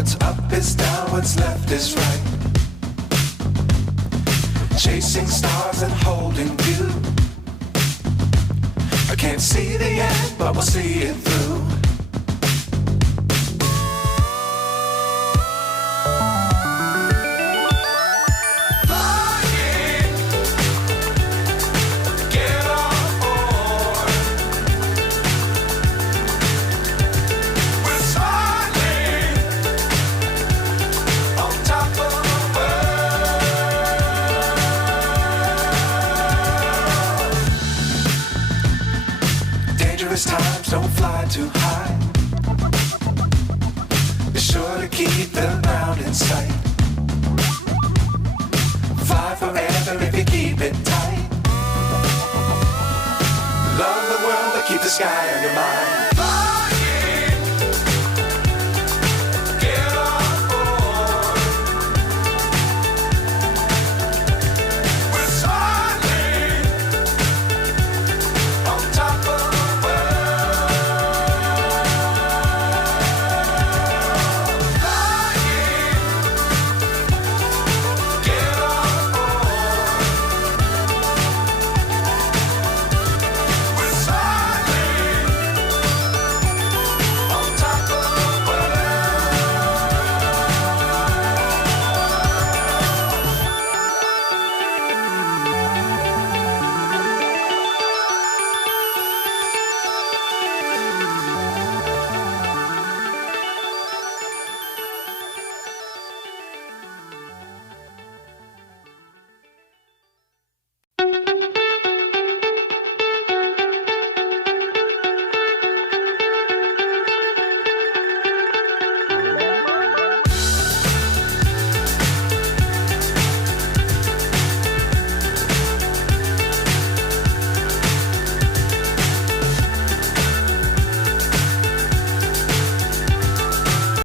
What's up is down, what's left is right. Chasing stars and holding you. I can't see the end, but we'll see it through. Times don't fly too high. Be sure to keep the ground in sight. Fly forever if you keep it tight. Love the world but keep the sky on your mind.